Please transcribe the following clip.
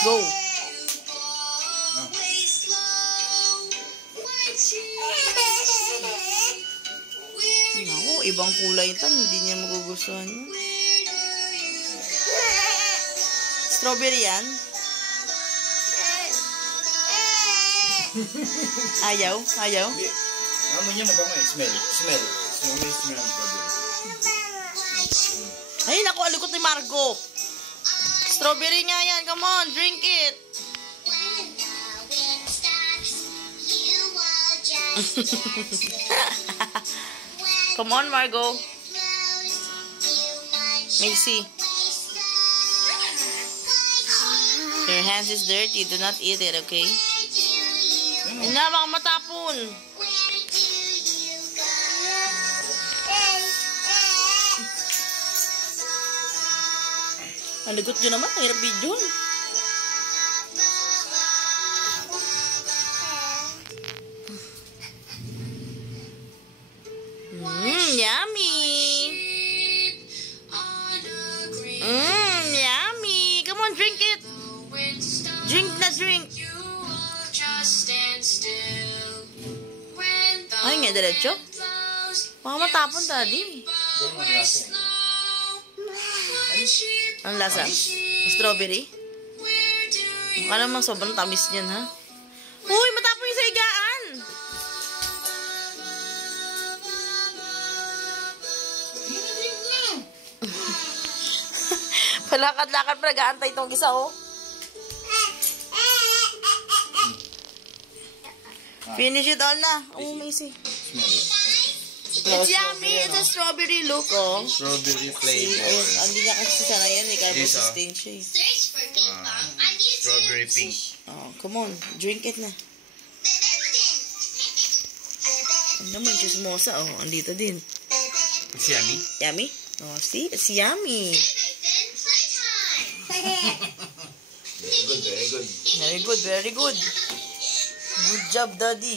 Go. Naku, ibang kulay ito. Hindi niya magugustuhan yun. Strawberry yan? Ayaw? Ayaw? Amoy niya mabango eh. Smell. Smell. Smell ng strawberry. Ay, naku, alikot ni Margo. Strawberry nga yan. Come on, drink it. Come on, Margo. Macy. Your hands is dirty. Do not eat it, okay? Hindi na, baka matapon. Ang ligot nyo naman. Hirap video. Yummy. Yummy. Come on, drink it. Drink na drink. Ay, nga, diretso. Baka matapon, daddy. Ang lasa? Strawberry? Baka naman sobrang tamis niyan, ha? Uy, matapon yung sa higaan! Palakad-lakad pa, nag-aantay itong isa, oh. Finish it all na. Oh, Macy. It's yummy. It's a strawberry look, oh. Strawberry flavor. Hindi nga kasi sana yan. Ikaw mo sustain siya, eh. Strawberry pink. Oh, come on. Drink it na. Ano naman, chismosa, oh. Andito din. It's yummy? Yummy? Oh, see? It's yummy. Very good, very good. Very good, very good. Good job, daddy.